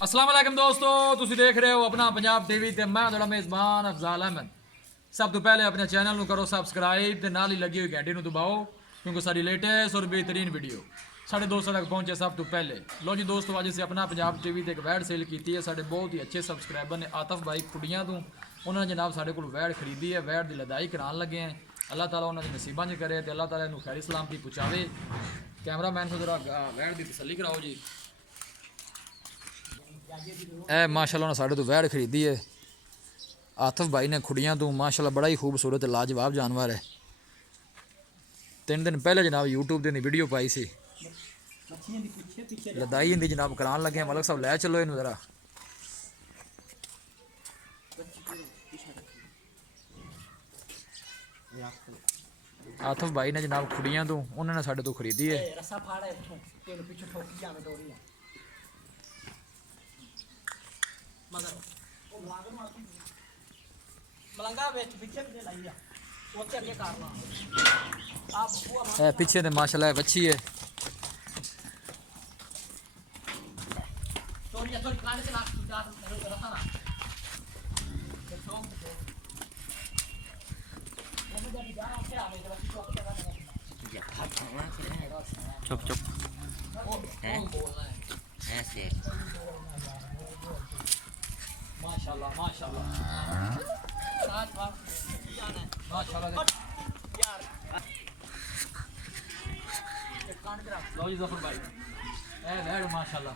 अस्सलाम वालेकुम दोस्तों, तुसी देख रहे हो अपना पंजाब टीवी ते मैं तुहाडा मेज़बान अफजाल अहमद। सब तो पहले अपने चैनल ਨੂੰ करो सब्सक्राइब ते नाल ही लगी हुई घंटी ਨੂੰ दबाओ क्योंकि सारी लेटेस्ट और बेहतरीन वीडियो साढ़े दोस्तों तक पहुंचे सब तो पहले। लो जी दोस्तों, अज असीं अपना पंजाब टीवी ते एक वैड सेल की है। साढ़े बहुत ही अच्छे सबसक्राइबर ने आतफ भाई कुड़ियां तो उन्होंने जनाब साढ़े को वैड खरीदी है। वैड की लदाई करान लगे हैं। अल्लाह ताला उन्होंने नसीबा च करे तो अल्लाह ताला इन्हू खैर सलामती पहुँचावे। कैमरा मैन से जरा वैड की तसली कराओ जी। ए माशाल्लाह ने साढ़े तो वैड खरीदी है आतफ भाई ने खुड़ियां तो। माशाल्लाह बड़ा ही खूबसूरत लाजवाब जानवर है। 3 दिन पहले जनाब यूट्यूब की वीडियो पाई सी। लदाई इंदी जनाब करान लगे। मलक साहब लै चलो इन जरा। आतफ भाई ने जनाब खुड़ियां तो उन्होंने साढ़े तो खरीदी है। पीछे तो माशाल्लाह बच्ची है। चुप चुप ऐसे माशाल्लाह माशाल्लाह माशाल्लाह। लो जी जफर भाई ए बैठ माशाल्लाह।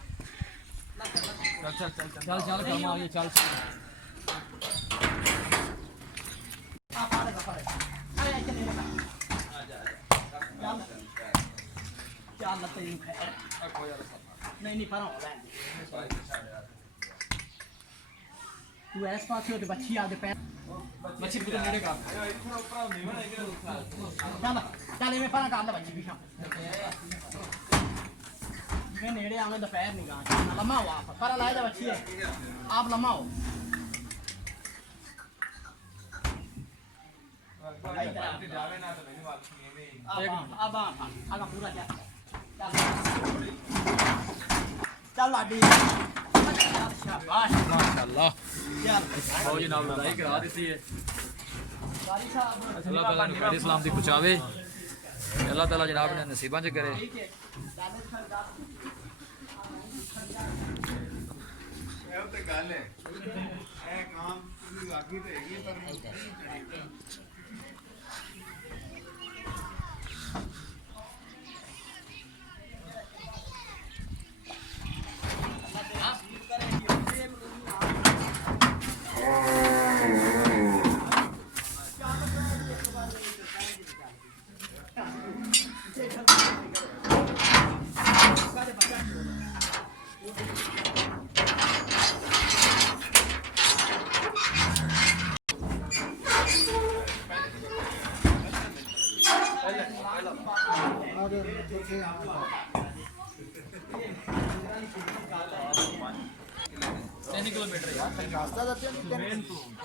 चल चल चल चल चल कमा ये चल नहीं पर तू ऐस पास हो तो बच्ची आगे पैर मच्छी पूरे नेड़े का चल चल मैं पर काम बच्ची पीछा मैं नेड़े आवे दोपहर नहीं गा लम्मा हो आप पर लाए जा बच्ची है आप लम्मा हो अब आगा पूरा क्या चल लाडी माशाल्लाह। लो जी नाल लदाई करा दी है। अल्लाह ताला ने खैर सलामती पहुंचावे। अल्लाह ताला जनाब ने नसीबा च करे। तीन किलोमीटर यार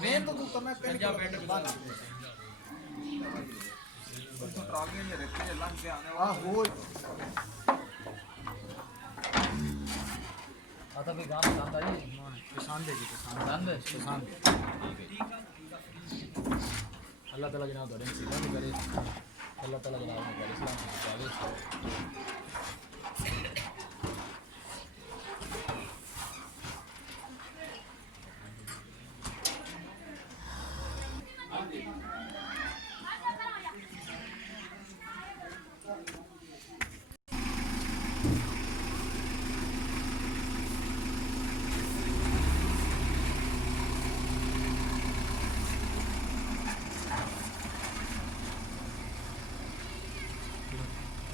मेन तो तू करना पंजाब पेंट बाद ट्रॉली में रहते हैं लंग के आने वाला हो आता भी गांव जाता है किसान दे किसान अल्लाह ताला जनाब दौड़े सीधा भी करे। अल्लाह ताला जनाब ने करे इस्लाम